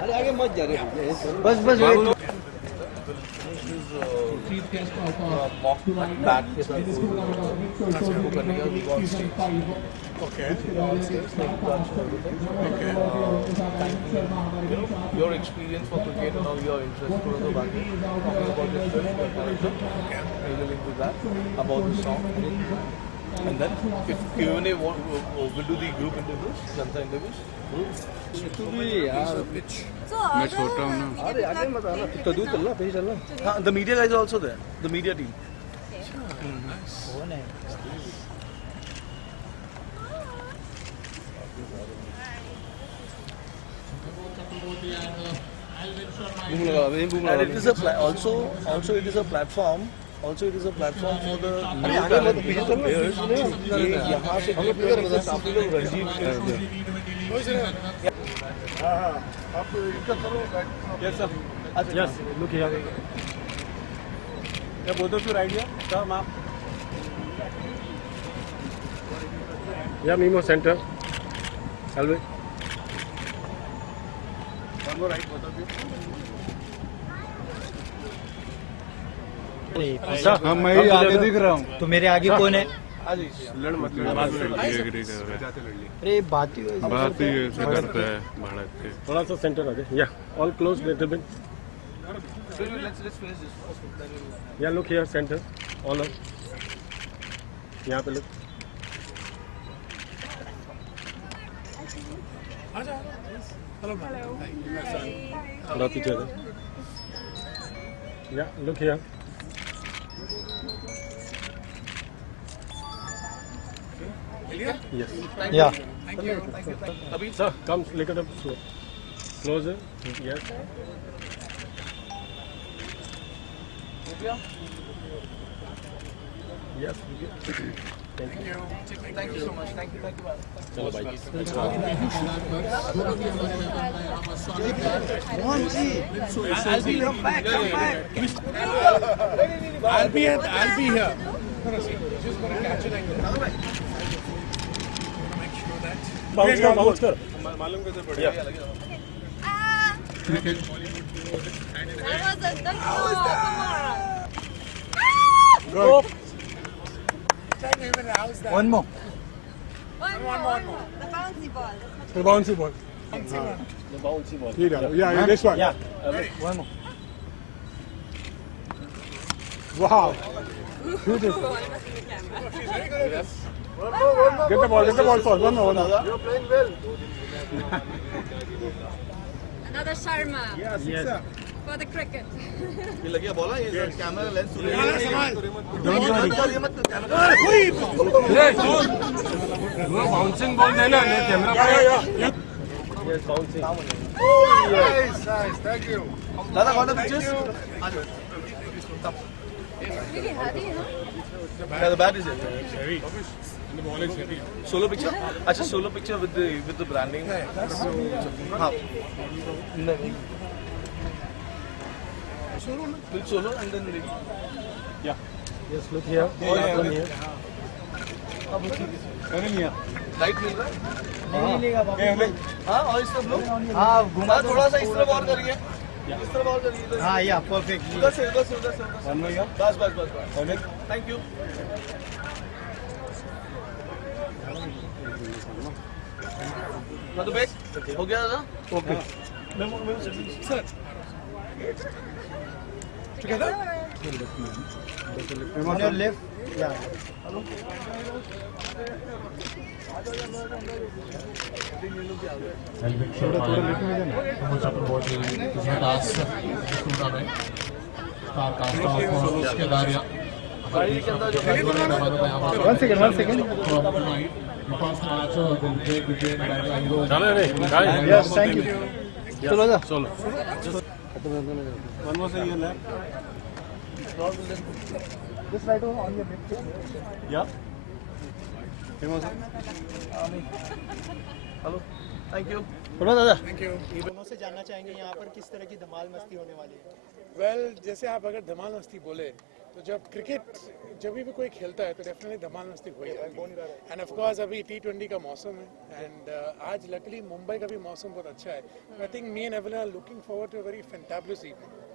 अरे आगे मत जा रहे बस बस your experience for cricket and all your interest for the back about yourself, your character, relating to that, about the song, and then if Q&A will do the group interviews, Janata interviews. तू भी यार मैं छोटा हूँ ना। अरे आगे मत आना तो दूर चलना फिर चलना हाँ, the media guys are also there, the media team. कौन है And it is a also it is a platform. Also, it is a platform for the new talent players. यहाँ से काफी लोग Ranji Yes, sir. Yes, look here. Yeah, both of you right here. Sir, ma'am. Yeah, Mimo center. Always. One more right, both of you. Sir हाँ मैं ही आगे दिख रहा हूँ। तो मेरे आगे कौन है लड़ मत लड़ बात कर एग्री कर रहा अरे बात ही है। बात ही ऐसे करता है भड़क के। थोड़ा सा सेंटर आगे या all close little bit let's finish this first. या लुक हियर सेंटर ऑल यहाँ पे लुक थोड़ा पीछे या लुक हियर Yes. या Abhi, Sir, come, lick it up slow. Closer. Yes. Yes. Thank you. thank you so much. Thank you. चलो भाई. I'll be come back. I'll be here. Bounce कर, bounce कर. मालूम कैसे बढ़िया. Cricket That was a dunk. Come on. Good. One more One more. The bouncy ball. The bouncy ball. The bouncy ball. Yeah, this one. या one more Wow. Beautiful. Get the ball first. One more. You're playing well. Another Sharma Yes. for the cricket. ये लगी बोला ये camera lens bouncing ball देना camera Yes, bouncing. Nice. Thank you. दादा कौन pictures Really heavy, huh? Yeah, the bat is it. Heavy. And the ball is heavy. Solo picture? अच्छा solo picture with the branding. हाँ. नहीं. With solo and then Yeah. Yes, look here. All come here. Light मिल रहा है. नहीं मिलेगा बाबू हाँ और इस तरफ लो. हाँ घुमा हाँ थोड़ा सा इस तरफ और करिए. इस तरफ और करिए. हाँ या परफेक्ट उधर से. One more, yeah. बस. Thank you. तो बैग हो गया दादा. Okay. Sir. Together? on your left या one second yes thank you चलो जा Solo. One more say your left. This right on your left Yeah. Famous. Hello. Thank you. Thank you. दोनों से जानना चाहेंगे यहाँ पर किस तरह की धमाल मस्ती होने वाली है। वेल जैसे आप अगर धमाल मस्ती बोले तो जब क्रिकेट जब भी कोई खेलता है तो डेफिनेटली धमाल मस्ती हो ही जाती है। एंड ऑफ कोर्स अभी T20 का मौसम है एंड आज लकीली मुंबई का भी मौसम बहुत अच्छा है। I think me and Evelyn are looking forward to a very fantabulous evening.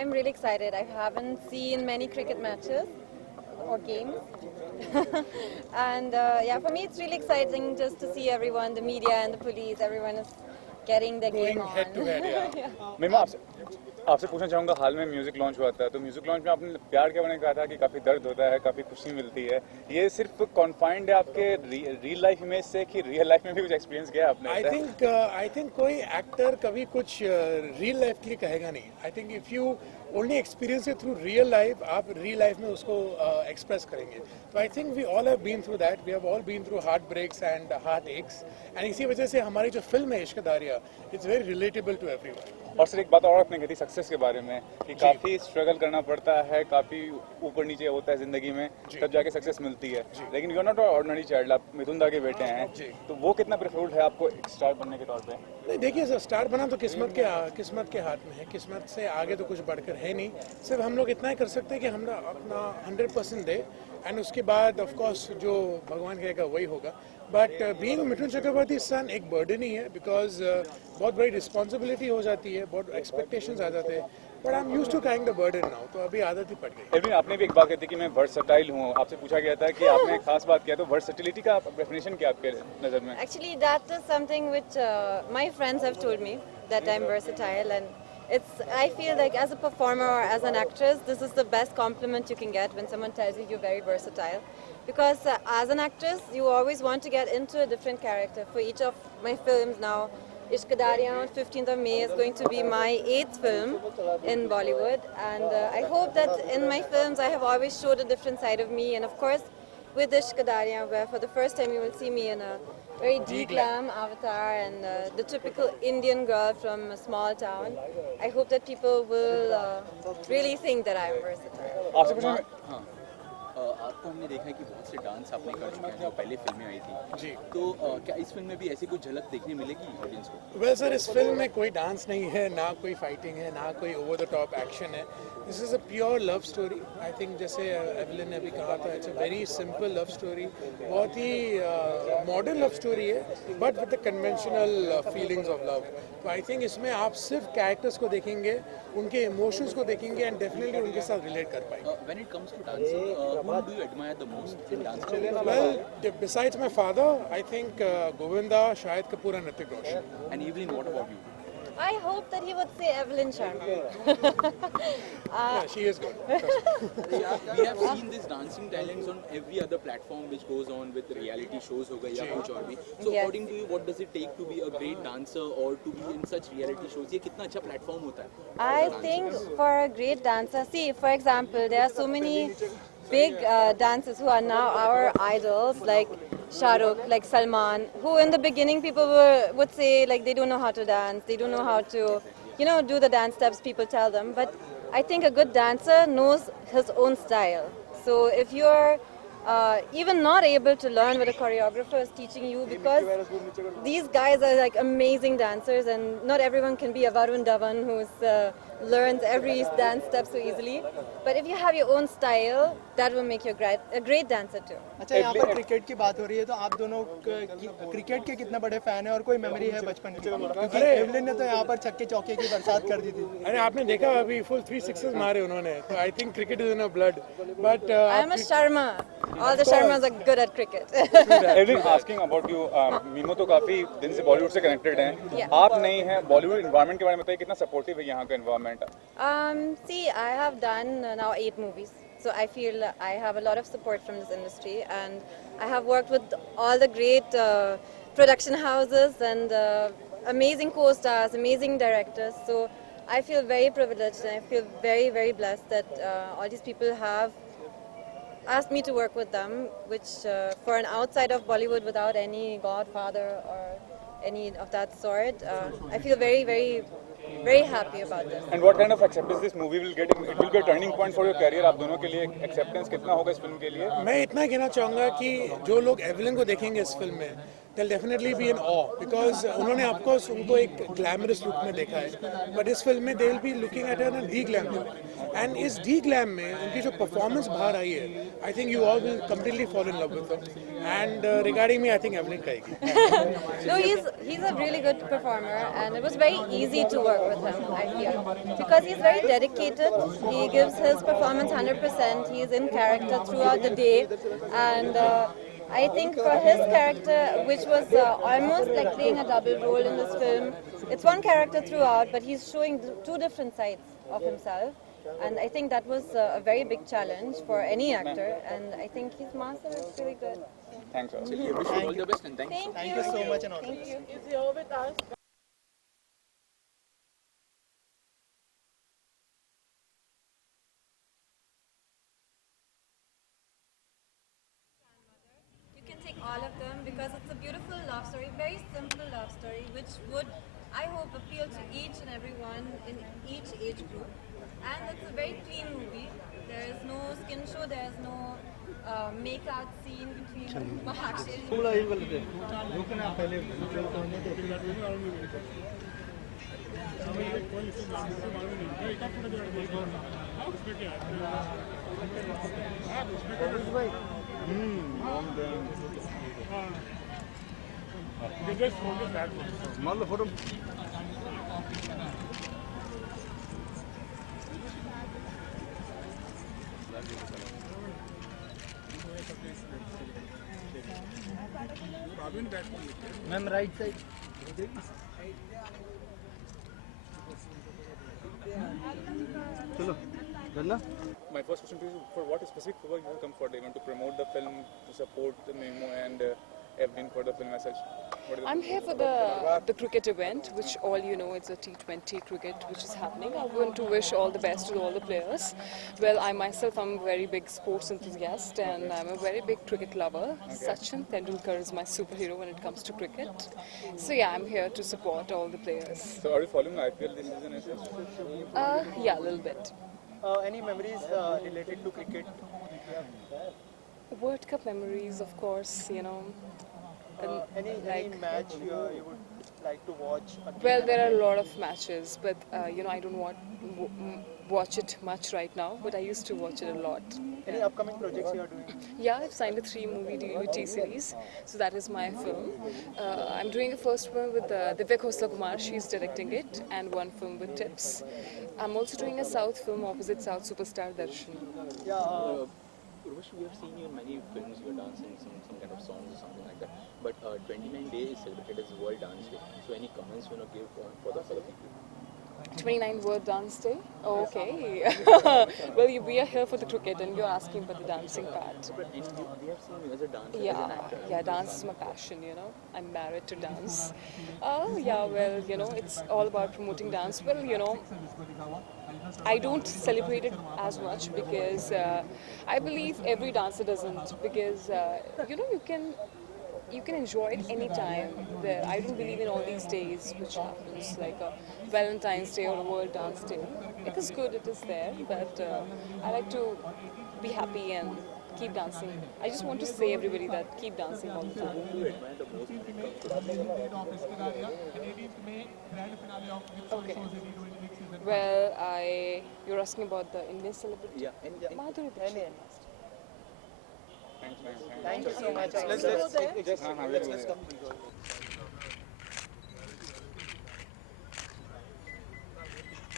I'm really excited. I haven't seen many cricket matches or games. And yeah, for me it's really exciting just to see everyone, the media and the police, everyone is getting their Going game on. head to head, yeah. मैं आपसे पूछना चाहूँगा, हाल में music launch हुआ था, तो music launch में आपने प्यार के बारे में कहा था कि काफ़ी दर्द होता है, काफ़ी खुशी मिलती है। ये सिर्फ कॉन्फाइंड है आपके रियल लाइफ इमेज से कि रियल लाइफ में भी कुछ एक्सपीरियंस किया आपने? आई थिंक कोई एक्टर कभी कुछ रियल लाइफ के लिए कहेगा नहीं। I think if you only experience it through real life, आप रियल लाइफ में उसको एक्सप्रेस करेंगे। तो I think we all have been through that, we have all been through heartbreaks and heartaches, and इसी वजह से हमारी जो फिल्म है Ishq Dariya, it's very relatable to everyone. और सर एक बात और आपने कही थी सक्सेस के बारे में कि काफ़ी स्ट्रगल करना पड़ता है, काफ़ी ऊपर नीचे होता है ज़िंदगी में, तब जाके सक्सेस मिलती है। लेकिन you are not ordinary child, आप मिथुन दा के बेटे हैं, तो वो कितना प्रेफरेबल है आपको एक स्टार बनने के तौर पे? नहीं देखिए सर, स्टार बना तो किस्मत के हाथ में है, किस्मत से आगे तो कुछ बढ़कर है नहीं। सिर्फ हम लोग इतना ही कर सकते हैं कि हम अपना 100% दे, एंड उसके बाद ऑफ कोर्स जो भगवान कहेगा वही होगा। बट बीइंग मिथुन चक्रवर्ती सन एक बर्डन ही है, बिकॉज बहुत बड़ी रिस्पॉन्सिबिलिटी हो जाती है, बहुत एक्सपेक्टेशंस आ जाते हैं। But I am used to carrying the burden now, तो अभी आदत ही पड़ गई। एवलिन, आपने भी एक बात कही थी कि मैं वर्सटाइल हूँ, आपसे पूछा गया था कि आपने एक खास बात किया, तो वर्सटिलिटी का डेफिनेशन क्या आपके नज़र में? Actually, that is something which my friends have told me, that I'm versatile, and I feel like as a performer or as an actress, this is the best compliment you can get when someone tells you you're very versatile. Because as an actress, you always want to get into a different character. For each of my films now, Ishq Darya on 15th of May is going to be my 8th film in Bollywood, and I hope that in my films I have always showed a different side of me, and of course with Ishq Darya, where for the first time you will see me in a very glam avatar and the typical Indian girl from a small town. I hope that people will really think that I am versatile. आपसे पूछना आपको हमने देखा है कि बहुत से dance आपने कर चुके हैं जो पहले फिल्में आई थी जी, तो क्या इस फिल्म में भी ऐसी कुछ झलक देखने मिलेगी ऑडियंस को? वेल सर, इस फिल्म में कोई डांस नहीं है, ना कोई फाइटिंग है, ना कोई ओवर द टॉप एक्शन है। This is a pure love story. I think जैसे एवलिन ने अभी कहा था, it's a very simple love story, बहुत ही मॉडर्न लव स्टोरी है, but with the conventional feelings of love. तो आई थिंक इसमें आप सिर्फ कैरेक्टर्स को देखेंगे, उनके इमोशंस को देखेंगे, एंड डेफिनेटली उनके साथ रिलेट कर पाएंगे। When it comes to dancing, who do you admire the most in dancing? Well, besides my father, I think Govinda, Shahid Kapoor and Hrithik Roshan. And Evelyn, what about you? I hope that he would say Evelyn Sharma. Yeah, she is good. Trust me. We have seen this dancing talents on every other platform which goes on with reality shows हो गए या कुछ और भी. So Yes. according to you, what does it take to be a great dancer or to be in such reality shows? ये कितना अच्छा platform होता है? I think for a great dancer, see, for example, there are so many big dancers who are now our idols, like Shah Rukh, like Salman, who in the beginning people would say like they don't know how to dance, they don't know how to, do the dance steps people tell them. But I think a good dancer knows his own style. So if you're even not able to learn what a choreographer is teaching you, because these guys are like amazing dancers, and not everyone can be a Varun Dhawan who's learns every dance step so easily. But if you have your own style, that will make you a great dancer too. अच्छा, यहाँ पर cricket की बात हो रही है, तो आप दोनों क्रिकेट के कितने बड़े फैन हैं और कोई मेमोरी है बचपन की? क्योंकि एवलिन ने तो यहाँ पर छक्के चौके की बरसात कर दी थी। अरे आपने देखा अभी फुल 3 सिक्सेस मारे उन्होंने, तो I think cricket is in a blood. But I am a Sharma. All the Sharmas are good at cricket. Evelyn, asking about you, memo तो काफी दिन से बॉलीवुड से कनेक्टेड हैं, Yeah. आप नहीं हैं, बॉलीवुड एनवायरनमेंट के बारे में बताइए, कितना सपोर्टिव है यहाँ का environment? See, I have done now 8 movies. So I feel I have a lot of support from this industry, and I have worked with all the great production houses and amazing co-stars, amazing directors. So I feel very privileged, and I feel very, very blessed that all these people have asked me to work with them, which for an outside of Bollywood without any godfather or any of that sort, I feel very, very, very happy about this. And what kind of acceptance this movie will get? It will be a turning point for your career. आप दोनों के लिए acceptance कितना होगा इस film के लिए? मैं इतना कहना चाहूँगा कि जो लोग एवलिन को देखेंगे इस फिल्म में, they'll definitely be in awe because उन्होंने of course उनको एक glamorous look में देखा है, but इस फिल्म में they'll be looking at her in a de-glam look. And इस de-glam में उनकी जो performance बाहर आई है, I think you all will completely fall in love with her. And regarding me, I think Evelyn कहेगी. No, he's a really good performer, and it was very easy to work with him, I feel, because he's very dedicated. He gives his performance 100%. He is in character throughout the day, and I think for his character, which was almost like playing a double role in this film, it's one character throughout, but he's showing two different sides of himself. And I think that was a very big challenge for any actor, and I think he's mastered it really good. Thanks, Ross. We wish you all the best and thanks. Thank you so much and all the Thank best. you. You can take all of them because it's a beautiful love story, very simple love story, which would, I hope, appeal to each and everyone in each age group. And it's a very clean movie. There is no skin show, there is no make-out scene between Mahakshi. Ma'am right side चलो चलना. My first question to you: for what specific purpose you have come for? Do you want to promote the film, to support the Memo and Evelyn for the film as such? What is I'm here for the cricket event, which all you know, it's a T20 cricket which is happening. I want to wish all the best to all the players. Well, I myself am a very big sports enthusiast and I'm a very big cricket lover. Sachin Tendulkar is my superhero when it comes to cricket. So yeah, I'm here to support all the players. So are you following IPL this season as well? Yeah, a little bit. Any memories related to cricket? World Cup memories, of course, you know. Any match you would like to watch? Well, there are a lot of matches, but you know, I don't watch it much right now, but I used to watch it a lot. Any upcoming projects you are doing? Yeah, I've signed a 3-movie deal with T-Series, so that is my film. I'm doing a first film with Divya Khosla Kumar, she's directing it, and one film with Tips. I'm also doing a South film opposite South superstar Darshan. Yeah. Urvashi, we have seen you in many films, you're dancing some kind of songs or something like that. But 29 days is celebrated as World Dance Day. So any comments you want to give for the people? 29 World Dance Day? Oh, okay. Well, we are here for the cricket and you're asking for the dancing part. But we have seen you as a dancer, Yeah, as an actor. yeah, dance is my passion, you know. I'm married to dance. Yeah, well, you know, it's all about promoting dance. Well, you know, I don't celebrate it as much because I believe every dancer doesn't, because you know, you can enjoy it anytime. I don't believe in all these days which happens, like a Valentine's Day or a World Dance Day. It is good, it is there, but I like to be happy and keep dancing. I just want to say everybody that keep dancing all the time. Who do you admire the most when it comes to Okay. Well, you're asking about the Indian celebrity? Yeah, and Madhuri Dixit. Thank you so much. Let's come.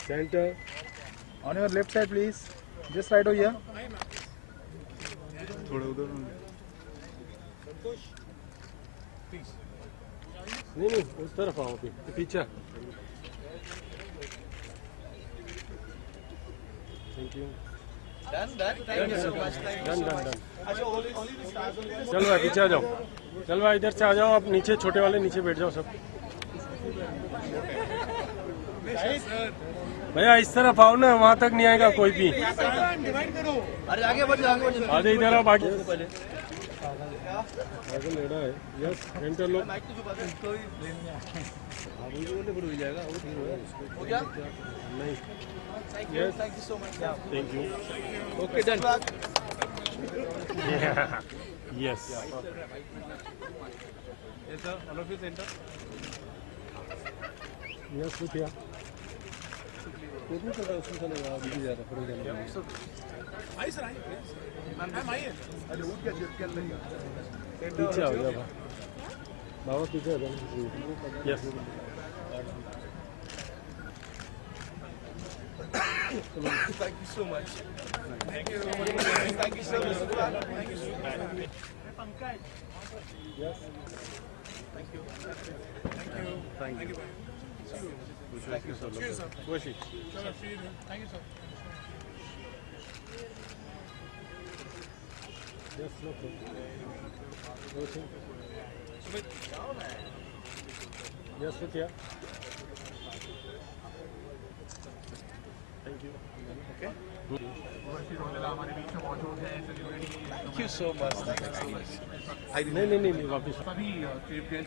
Center. On your left side, please. Just right over here. थोड़ा उधर नहीं, उस तरफ आओ अभी, पीछे. Thank you. Thank you so much. Done. चल भाई पीछे आ जाओ. चल भाई इधर से आ जाओ, आप नीचे छोटे वाले नीचे बैठ जाओ सब. भैया इस तरफ आओ ना, वहाँ तक नहीं आएगा कोई भी. अरे आगे बढ़ जाओ. आगे इधर आओ बाकी. आगे लेना है. यस, एंटर लो. हो गया? नहीं. Yes. Thank you so much. Thank you. Okay, done. Yes. Yes, sir. All of you center. Yes, look here. आइए सर आइए मैम आइए पीछे आओ जाओ बाबा पीछे आ जाओ yes Thank you so much. Thank you so much. Thank you so much. Thank you so much. Yes thank you thank you sir कोशिश thank you sir yes no कोशिश यस क्या thank you Thank you so much. Thank you so much. नहीं वापस सभी champions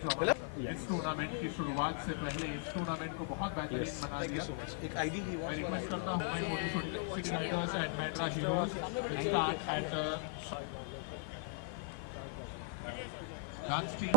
इस tournament की शुरुआत से पहले इस टूर्नामेंट को बहुत बेहतरीन बना Thank you दिया so much. एक ID ही मैं रिक्वेस्ट करता हूँ my motivation Riders and मेट्रा heroes start at dance team